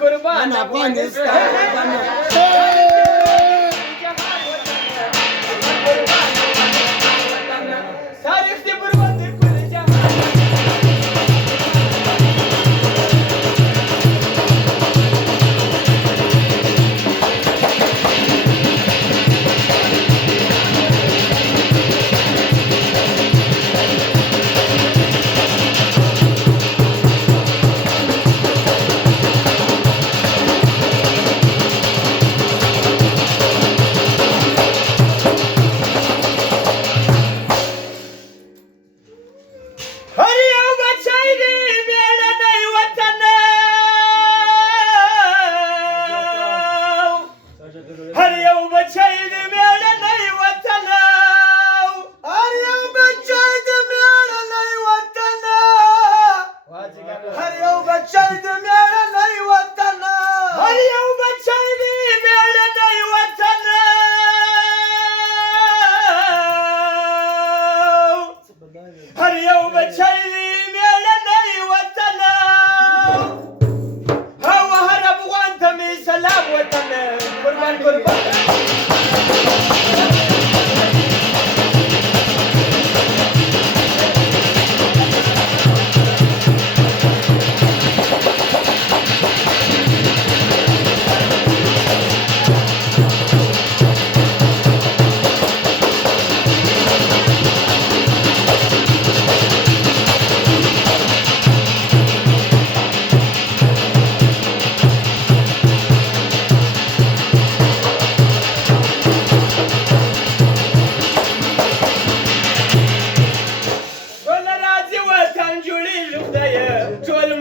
قربان افغانستان تاريخ دي بربط كل جهان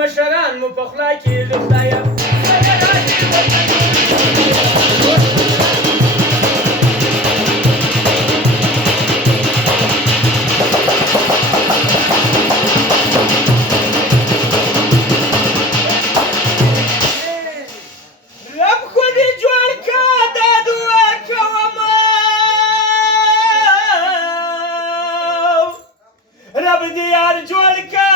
مشران مو په خلا کې د خدايه رب خو دې جوړ کا دا دعا کوم رب دې یار جوړ کا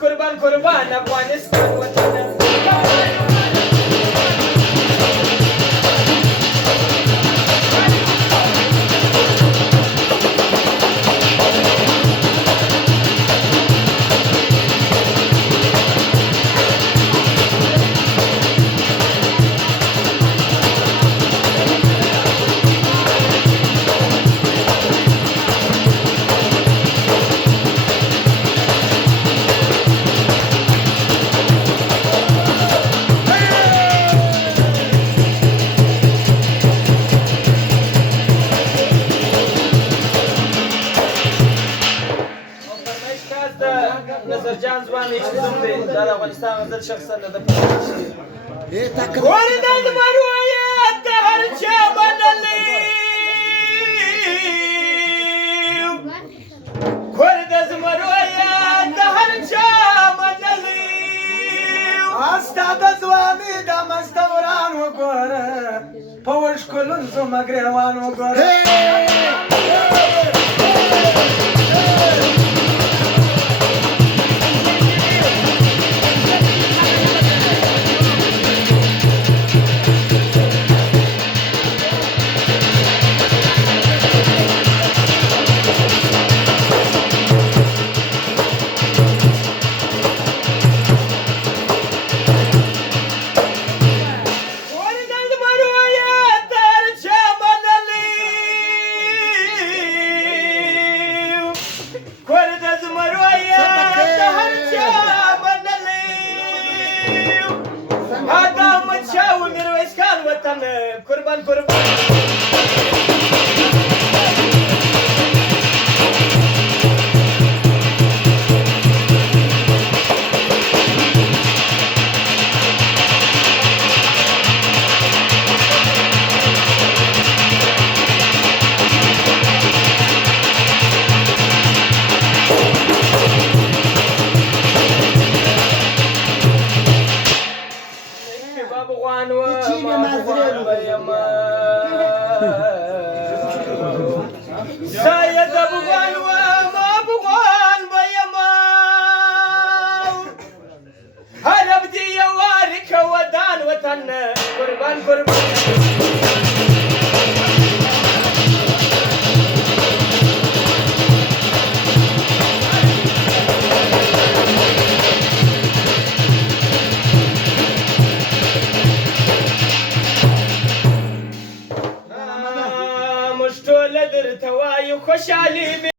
قربان قربان افغانستان وطن نظرجان ځوان ایښودم دی دا د افغانستان غزل شخصا د ده ور د زمرو یې د هر چا منلی ور د زمرو یې د هر چا منلی ستا د ځواني د مسته وران وګوره په وښکلون زما ګرېوان وګوره قربان قربان بغوان و چی ما به بغوان مزرعه بيما زايد بغوان و ما بغوان بيما هلا بدي يوارك ودان وطن قربان قربان مشتو لدر تواي خوشالي